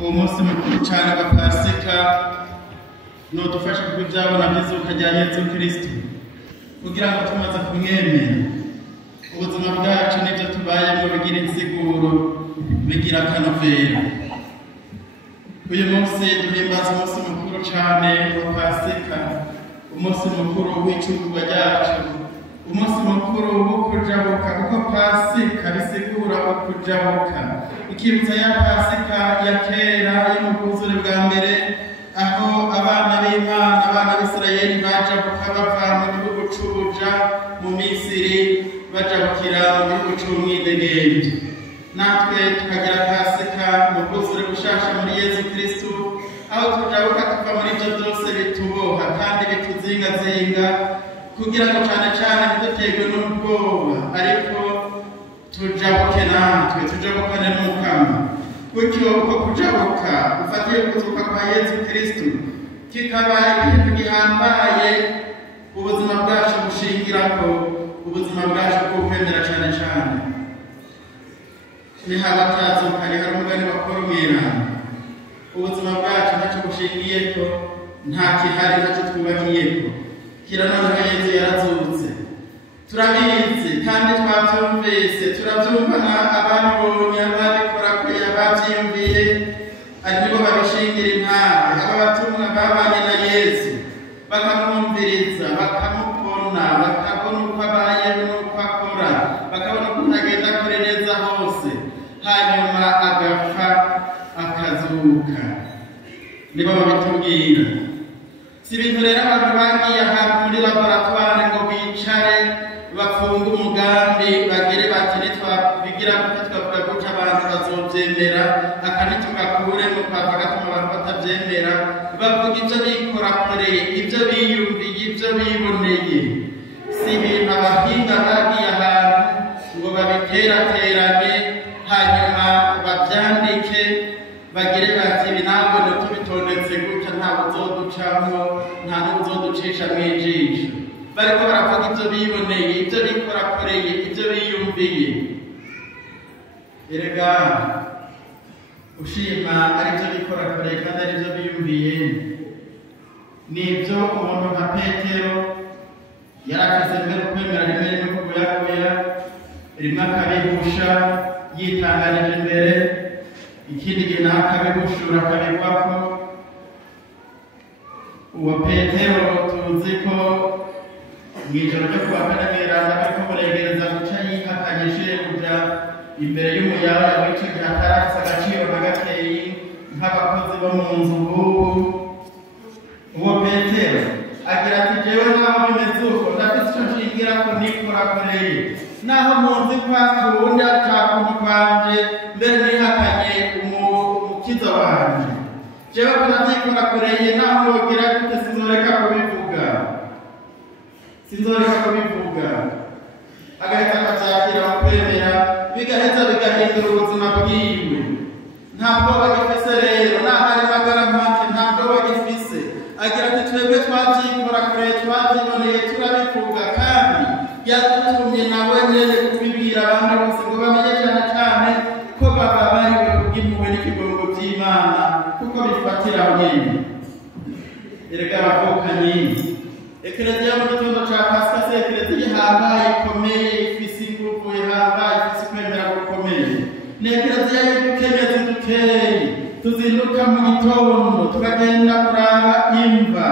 uwo munsi mukuru cyane wa Pasika nodufasha kubyabona by'izuka rya Yesu Kristo kugira ngo tumaze kumwemera ubuzima bwacu n'ibyo tubayemo bigira insiguro bigira akanovera. Uyu munsi duhimbaza umunsi mukuru cyane wa Pasika, umunsi mukuru w'icungurwa ryacu, umunsi mukuru wo kujabuka, kuko Pasika bisigura ukujabuka. Ikibutsa ya Pasika ya kera yo mu bwuzure bwa mbere, aho abana b'Imana, abana b'Isirayeli bajabuka bava mu gihugu c'ubuja mu Misiri bajabukira mu gihugu c'umwidegemvyo. Natwe tukagira Pasika mu bwuzure bushasha muri Yesu Kristo, aho tujabuka tuva muri ivyo byose bituboha kandi bituzingazinga, kugira ngo cane cane ntiduterwe n'ubwoba, ariko tujabuke natwe, tujabukane n'Umukama. Gutyo uko kujabuka ufatiye kuzuka kwa Yesu Kristo kikaba ikintu gihambaye ubuzima bwacu bushingirako, ubuzima bwacu bw'ukwemera cane cane. Nihabatazuka hari umugani bakora umwirana, ubuzima bwacu ntacyo bushingiyeko, nta kihari ntacyo twubakiyeko. Kira noneho Yesu yarazutse, turabizi kandi twavyumvise, turavyumva ababibonye, ababikora kure, abavyiyumviye aribo babishingira intare. Aba batumwa babanye na Yesu bakamwumviriza, bakamubona, bakabona uko abayeho n'uko akora, bakabona uko agenda kure neza hose, hanyuma agapfa akazuka. Nibo babitubwira. Si ibintu rero abantu bagiye ahantu muri laboratoire ngo bicare bafunga umugambi bagire bati nitwabigira kuko twavuga gutya abantu bazovyemera, aka ntitugakuremo twava gatuma abantu batavyemera. Bavuga ivyo bikorakoreye, ivyo biyumviye, ivyo biboneye. Si ibintu abahinga bagiye ahantu ngo babiteraterane hanyuma bavyandike bagire bati ibi ntabwo tubitondetse gutya ntabwo uzoducamo, nta n'uzoducisha mw'ijisho. Bariko baravuga ivyo biboneye, ivyo bikorakoreye, ivyo biyumviye. Erega ushima ari ivyo bikorakoreye kandi ari ivyo biyumviye, nivyo umuntu nka Petero yarafise mbere ukwemera rimwe rimwe kuguyaguya, rimwe akabihusha yitanganije imbere, ikindi gihe nawe akabihushura akabigwako. Uwo Petero tuzi ko mw'ijoro ryo kuwa kane mweranda bariko baregereza guca yihakanye shebuja imbere y'umuyaya w'ico gihe atarafise agaciro na gakeyi nk'abakozi bo mu nzu ubu. Uwo Petero agira ati jewe naho bimeze uko ndafise ico nshingirako nikorakoreye, naho muzi kwanga uwundi atakuntu kwanje mbere nihakanye umukiza wanje, jewe ko navyikorakoreye naho nogira gute sinzoreka kubivuga, sinzoreka kubivuga. Agahita akavyakira mu kwemera, bigaheza bigahindura ubuzima bwiwe. Nta bwoba gifise rero, naho ari magara make nta bwoba gifise. Agira ati twebwe twavyikorakoreye, twavyiboneye, turabivuga, kandi yadutumye nawe nyene kubibwira abandi bose ngo bamenye cane cane ko bababariwe kubw'impuhwe n'ikigongo vy'Imana, kuko bifatira nyene. Erega abavukanyi, ekleziya mu gitondo ca Pasika si ekleziya ihambaye ikomeye, ifise inguvu ihambaye, ifise ukwemera gukomeye. Ni ekleziya y'udukenyezi dukeyi tuzinduka mu gitondo tukagenda kuraba imva,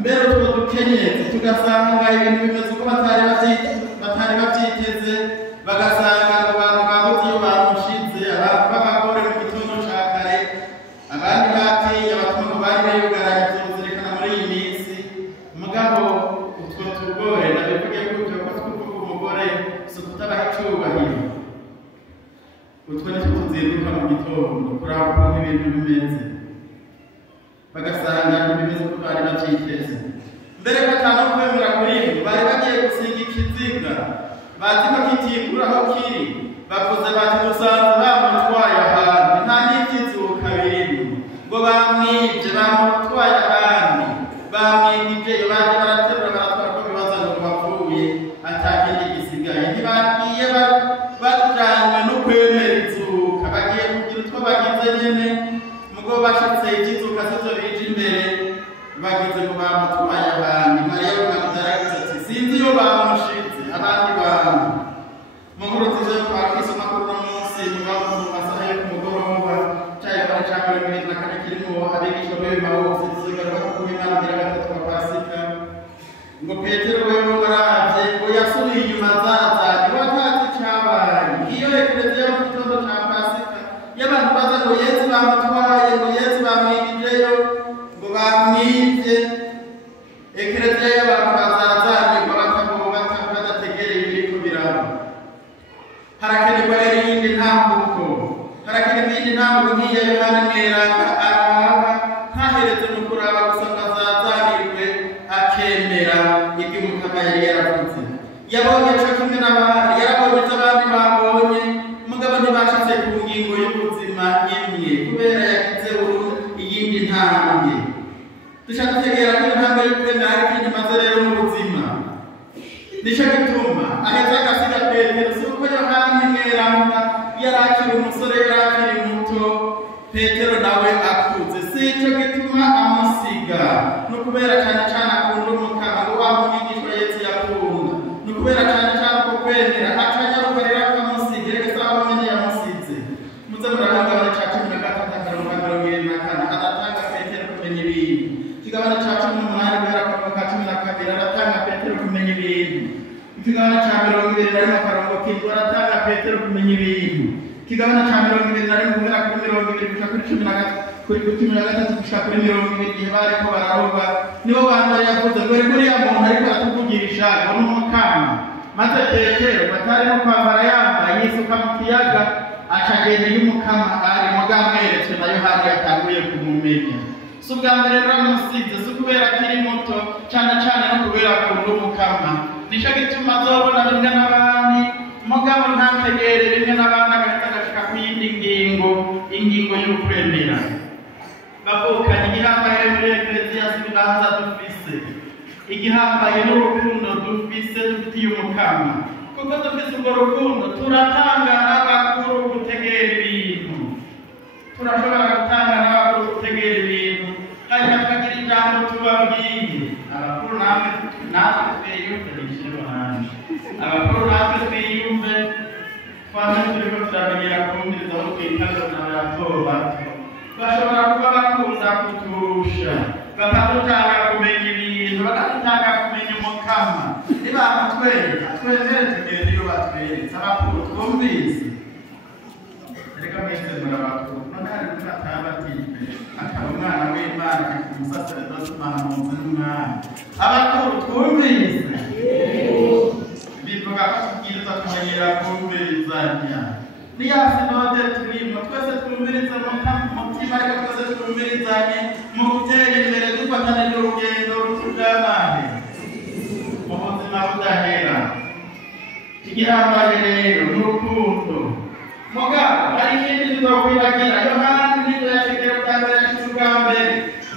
mbere utwo dukenyezi tugasanga ibintu bimeze uko batari bavyiteze, bagasanga ngo abantu babuze iyo bamushize, abantu b'abagore mu gitondo ca kare, abandi batinya batuma ngo bari bayugaraye tuzirikana muri iyi minsi. Mugabo utwo tugore ndabivuge gutyo ko twuvuga umugore si ukutabaha icubahiro. Utwo nitwo tuzinduka mu gitondo kuraba ukuntu ibintu bimeze, bagasanga ntibimeze uko bari bavyiteze. Mbere batanu kwemera kuri ibyo bari bagiye gusiga ikiziga, bazi ko kitikura aho kiri, bavuze bati dusanze bamutwaye ahandi, nta n'ikizuka birimo, ngo bamwibye, bamutwaye ahandi, bamwibye, baje baraterura baratwara ko bibaza ngo bapfuye atakindi gisigaye. Ntibagiye bajanywe no kwemera izuka, bagiye kugira utwo bagize nyene mugo bashitse ikizuka sozo bije imbere bagize ngo bamutwaye abandi. Mariya w'Magdala yagize ati sinzi iyo bamushitse abandi bantu. Mu nkuru nziza yo kwa Kristo makuru no munsi mugabo mu masaha yo ku mugoroba cyayo bari cyangwa ibintu na kane kirimo abigishwa b'Emmaus zigaruka ku Imana mbere gatatu kwa Pasika. Ngo Petero wewe waravye ngo yasubiye inyuma zaza niwatazi cyabaye. Iyo ekleziya mu gitondo cya Pasika y'abantu baza ngo Yesu bamutwaye ngo Yesu bamwigijeyo ngo bamwivye. Ekleziya y'abantu bazazanirwa badategereye ibiriko biraba. Harakenerwa rero iyindi ntambuko. Harakenerwa iyindi ntambuko nk'iya Yohana Mweranda araba ntahereze mu kuraba gusa ngo azazanirwe akemera ibyo Umukama yari yaravuze. Yabonye co kimwe n'abandi, yarabonye ivyo abandi babonye, mugabo ntibashitse ku ngingo y'ubuzima imwe kubera yagize iyindi ntambwe. Dushaka gutegera ko intambwe y'ukwemera hari ikindi maze rero mu buzima. Nico gituma aheza agasiga Petero, si uko Yohana Mweranda yari akiri umusore, yari akiri muto, Petero nawe akuze. Si ico gituma amusiga, ni ukubera cane cane akunda Umukama ngo wa mwigishwa Yesu yakunda. Ni ukubera cane cane ko kwemera akanyaruka rero akamusiga, reka se aho nyene yamusize. Muze murabona igabane ca 13 akarongo ka 24 adatanga Petero kumenya ibintu. Ikigabane ca 18 guhera ku murongo wa 12 aratanga Petero kumenya ibintu. Ikigabane ca 21 akarongo k'indwi aratanga Petero kumenya ibintu. Ikigabane ca 21 guhera kuri 20 gushika kuri 13 gushika kuri 20 igihe bariko bararoba nibo bantu bari yavuze ngo rero uriya muntu ariko aratuvugirisha ngo n'Umukama. Maze Petero batari no kwambara yambaye yisuka mu kiyaga acagenda y'Umukama ari mugamweretswe na Yohana yatanguye kumumenya. Si ubwa mbere rero amusize, si kubera akiri muto cane cane no kubera akunda Umukama. Nico gituma azobona bimwe n'abandi mugabo ntategere bimwe n'abandi agahita agashika ku yindi ingingo y'ukwemera. Bavukanye igihambaye muri ekleziya z'ibibanza dufise, igihambaye n'urukundo dufise dufitiye Umukama. Kuko dufise urwo rukundo turatanga n'abakuru gutegera ibintu. Turashobora gutanga n'abakuru gutegera ibintu, hanyuma tukagira ijambo tubabwiye. Abakuru natwe twiyumve n'ishiro hanje. Abakuru natwe twiyumve twame turiko turamenyera kumviriza aho twitazo n'abato bato. Bashobora kuba bakunda kuturusha, bakadutanga kumenya ibintu, bakadutanga kumenya Umukama. Nibamutwereka twemere tugende iyo batweretse. Abakuru twumvise. Reka mwese murabakuru none hari umuntu atabatijwe akaba umwana w'Imana akaba umusaseredoti umuhanuzi n'umwami. Abakuru twumvise. Bivuga ko tubwiriza kumenyera kumvirizanya. Niya sinode turimo twese twumviriza mutima ariko twese twumvirizanye mu gutera imbere dufatanye n'urugendo rutuganahe mu buzima budahera. Igihambaye rero n'urukundo. Mugabo hari ikindi tuzokwibagira. Yohana nibwo yashikira bwa mbere yashitse ubwa mbere,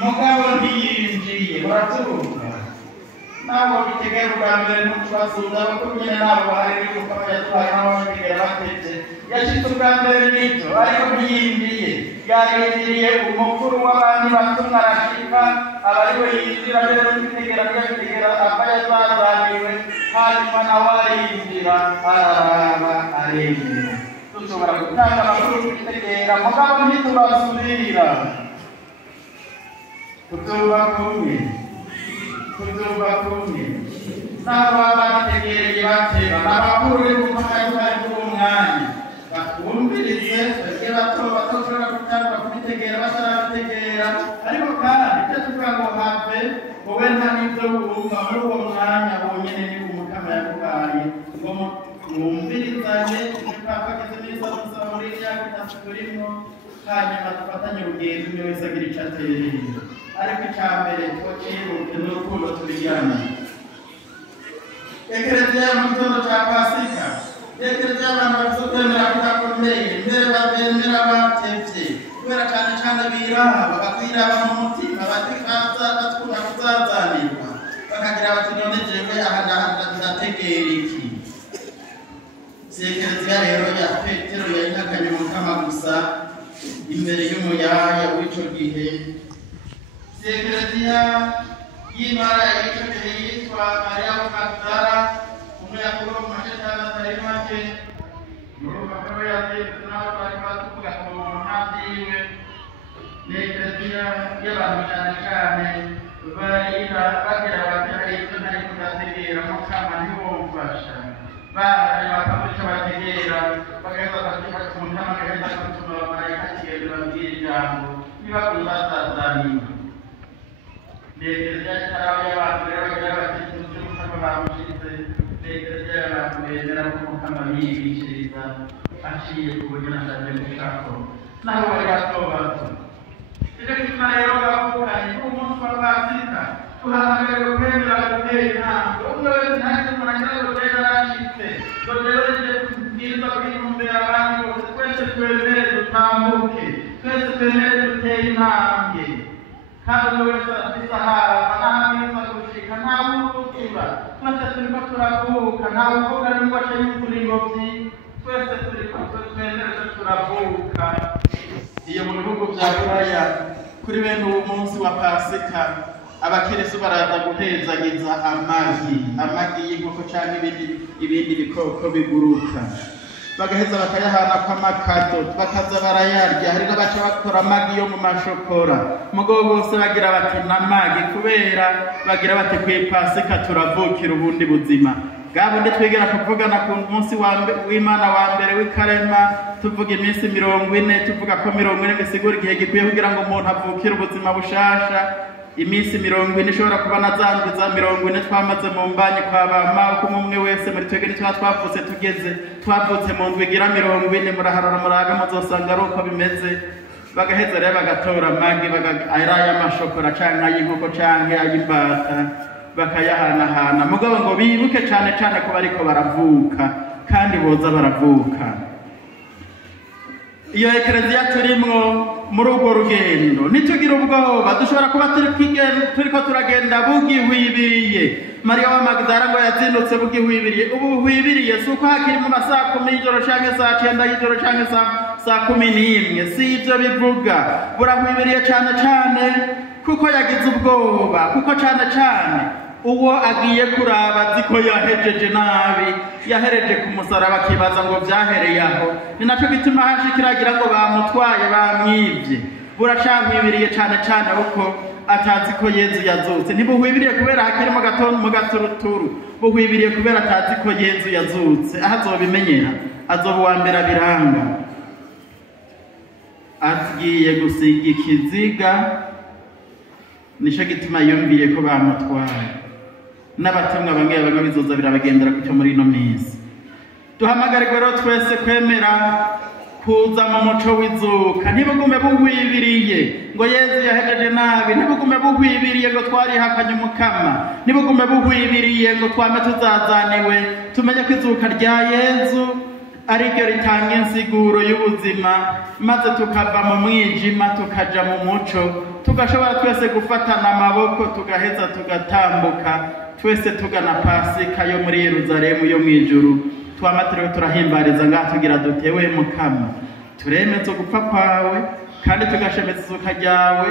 mugabo ntiyinjiye. Baratumva nabo bitegera ubwa mbere n'utubasuza kuko nyine nabo bahari Umukama yaduhaye nabo bategera batetse. Yashitse ubwa mbere nibyo ariko ntiyinjiye. Yarindiriye umukuru w'abandi batumwa arashika aba ariwe yinjira rero n'itegera ava yazazaniwe, hanyuma nawe arinjira araraba aremera. Dushobora gutanga amakuru kugitegera mugabo ntitubasubira. Kutumva kumwe n'abo babitegereye bateba n'abakuru Umukama yaduhaye kuri uwo mwanya batwumvirize. Twebwe bato bashobora gutanga kubitegera batarabitegera, ariko kandi icyo tuvuga ngo have wowe nta n'ibyo wumva muri uwo mwanya wonyene ni Umukama yaduhaye ngo mwumvirizanye twafageze neza dusaba muri imyaka 3 turimo, hanyuma dufatanye urugendo umwe wese agira icyo atereye. Ariko icya mbere twociruke n'urukundo tubigirana. Ekleziya mu gitondo cya Pasika, ekleziya abantu bazokwemera kudakomeye, mbere babemera batevye kubera cane cane biraba bakwiraba mu mutima bakunda kuzazanirwa bakagira bati none jewe aha ndategera iki. Si ekleziya rero ya Petero yayihakanye Umukama gusa, imbere y'umuyaya w'ico gihe. Sekretia y'Imana y'ico gihe yitwa Maria Magdala, umwe yakuru mu mashetani atari make. Bakaba yategetse n'abo bari batuvuga ku mpamvu yiwe. Sekretia y'abantu cyane cyane barira bagira bati hari icyo ntari kudategera mukama ntiwumfasha. Bari bakamuca bategera bagaheza bakifata ku ntama bagaheza bakatuma abamarayika kigenda babwira ijambo nibakunda bazazanirwa. Sekretia y'abantu y'abantu rero bagira bati tuzi mukama bamushize. Sekretia y'abantu bemera ko mukama yigishiriza aciye ku buryo nashaje gushako naho bari batobato. Ije kituma rero gavukanye umunsi wa Pasika tuhamagara kwemera gutera intambwe. Umwe wese ntacyo muragira gutera arashitse ngo rero ije kubwiriza kwinumbera abandi bose twese twemere dutambuke, twese twemere dutera intambwe. Kandi umwe wese afise ahaba n'ahamwiza gushika ntawurutura, twese turiko turavuka, ntawuvuga n'ubwo aca yuzura ingobyi, twese turiko twemere turavuka. Iyo mu bihugu vya Buraya kuri bene uwo munsi wa Pasika abakirisu baraza guhezagiza amagi y'inkoko canke ibindi bikoko biguruka, bagaheza bakayahana kw'amakado bakaza barayarya. Hari n'abaca bakora amagi yo mu mashokora, mugabo bose bagira bati n'amagi kubera bagira bati kw'Ipasika turavukira ubundi buzima. Gabundi twegera kuvugana ku munsi w'Imana wa mbere w'ikarema, tuvuga iminsi 40, tuvuga ko 40 bisigura igihe gikwiye kugira ngo umuntu avukire ubuzima bushasha. Iminsi 40 ishobora kuba na zandwi za 40 twamaze mu mbanyi kwa bama, uko umwe wese muri twegere twavutse twavutse mu ndwi igira 40. Muraharura murabe muzosanga ari uko bimeze. Bagaheza rero bagatora amagi ay'aya mashokora canke ay'inkoko canke ay'imbata bakayahanahana, mugabo ngo bibuke cyane cyane ko bariko baravuka kandi boza baravuka. Iyo ekleziya turimwo muri urwo rugendo ntitugira ubwoba, dushobora kuba turiko turagenda bugihwibiriye. Maria wa Magdala ngo yazindutse bugihwibiriye. Ubu hwibiriye si uko hakiri mu masaha 10 y'ijoro canke saa 9 y'ijoro canke saa 11, si ivyo bivuga. Burahwibiriye cyane cyane kuko yagize ubwoba, kuko cyane cyane uwo agiye kuraba ziko yahejeje nabi, yahereje ku musaraba akibaza ngo vyahereye aho. Ni naco gituma hashikiragira ngo bamutwaye bamwivye. Buracahwibiriye cyane cyane uko atazi ko Yezu yazutse. Ntibuhwibiriye kubera hakiri mu gaturuturu, buhwibiriye kubera atazi ko Yezu yazutse. Aho azobimenyera azoba uwa mbere abiranga. Agiye gusiga ikiziga, nico gituma yumviye ko bamutwaye. N'abatumwa bamwe bizoza birabagendera kucyo muri ino minsi. Duhamagarirwe rero twese kwemera kuza mu muco w'izuka. Ntibugume buhwibiriye ngo Yezu yahejeje nabi, ntibugume buhwibiriye ngo twarihakanye umukama, ntibugume buhwibiriye ngo twame tuzazaniwe. Tumenye ko izuka rya Yezu ariryo ritanga insiguro y'ubuzima, maze tukava mu mwijima tukaja mu muco, tugashobora twese gufatana amaboko tugaheza tugatambuka twese tugana Pasika yo muri Yerusalemu yo mwijuru. Twamaterewe turahimbariza ngaha tugira dutewe mukama, turemeza gupfa kwawe kandi tugashemeza izuka ryawe,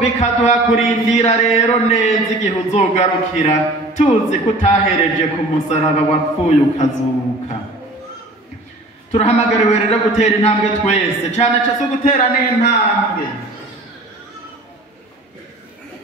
bikaduha kurindira rero neza igihe uzogarukira, tuzi kutahereje ku musaraba wapfuye ukazuka. Turahamagariwe rero gutera intambwe twese, cyane cyane gutera n'intambwe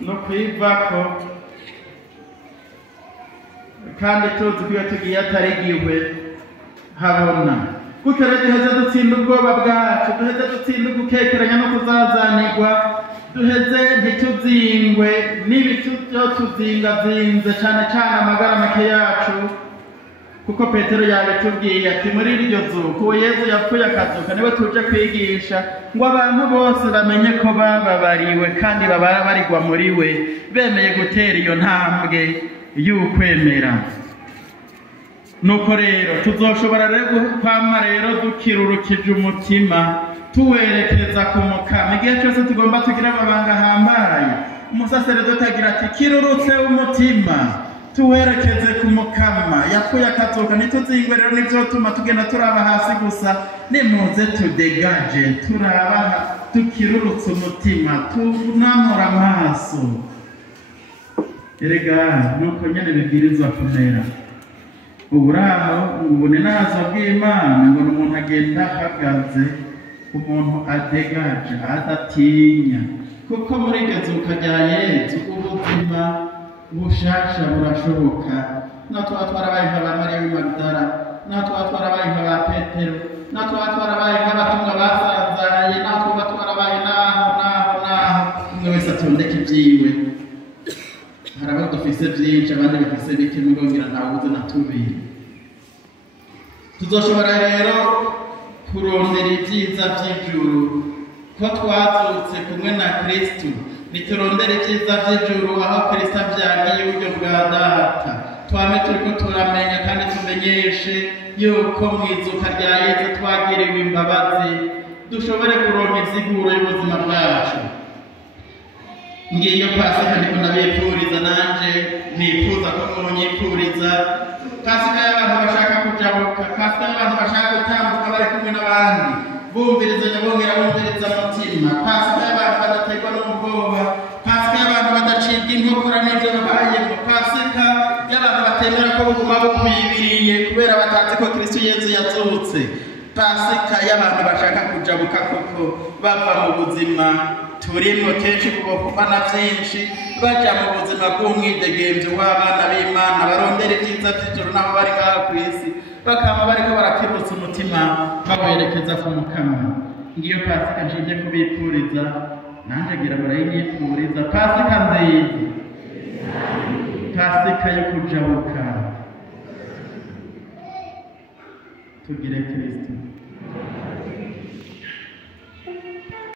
no kwivako, kandi tuzi ko iyo tugiye atarigiwe habona. Kuko rero duheze dutsinda ubwoba bwacu, duheze dutsinda gukekeranya no kuzazanirwa, duheze ntituzingwe n'ibicu byo tuzingazinze, cyane cyane amagara make yacu. Kuko Petero yabitubwiye ati muri iryo zuka uwo Yezu yapfuye akazuka niwe tuje kwigisha ngo abantu bose bamenye ko bababariwe kandi babarirwa muri we, bemeye gutera iyo ntambwe y'ukwemera. Nuko rero tuzoshobora rero kwama rero dukirurukije umutima tuwerekeza ku mukama. Igihe cyose tugomba tugira amabanga ahambaye. Umusaseredoti agira ati kirurutse umutima tuwerekeze ku Mukama yapfuye akazuka. Ntituzingwe rero n'ivyotuma tugenda turaba hasi gusa, nimuze tudegaje turaba tukirurutse umutima tunamura amaso. Erega nuko nyene bibwirizwa kumera. Uburaho ubone nazo bw'Imana ngo n'umuntu agenda ahagaze, umuntu adegaje adatinya, kuko muri iryo zuka rya Yesu ubuzima bushasha burashoboka. Natwe twarabaye nk'aba Mariya w'i Magdala, natwe twarabaye nk'aba Petero, natwe twarabaye nk'abatumwa basanzaye, natwe twarabaye naho umwe wese atondeka ibyiwe. Hari abo dufise byinshi, abandi bafise bike, mugongera ntawuzi na tubiri. Tuzoshobora rero kurondera ibyiza by'ijuru ko twazutse kumwe na Kristo. Niturondere ibyiza by'ijuru aho Kristo avyagiye uburyo bwa Data. Twame turiko turamenya kandi tumenyeshe yuko mu izuka rya Yesu twagiriwe imbabazi, dushobore kuronka insiguro y'ubuzima bwacu. Ngiyo Pasika ndiko ndabipfuriza, nanje nifuza ko munyipfuriza Pasika y'abantu bashaka kujabuka, Pasika y'abantu bashaka gutambuka bari kumwe n'abandi, bumvirizanya bongera bumviriza mutima, Pasika y'abantu badategwa n'ubwoba, Pasika y'abantu badacibwa inkokora n'ivyo babayemo, Pasika y'abantu batemera ko buguma bukuyibiriye kubera batazi ko Kristo Yesu yazutse, Pasika y'abantu bashaka kujabuka koko bava mu buzima turimo kenshi kubokubana vyinshi, baja mu buzima bw'umwidegemvyo w'abana b'Imana, barondera ibyiza vy'ijuru n'aho bari ngaha kw'isi, bakama bariko barakirutsa umutima bawerekeza ku Mukama. Ngiyo Pasika nje kubipfuriza, nanje ngira murayinyipfuriza. Pasika nziza, Pasika yo kujabuka. Tugire Kristo.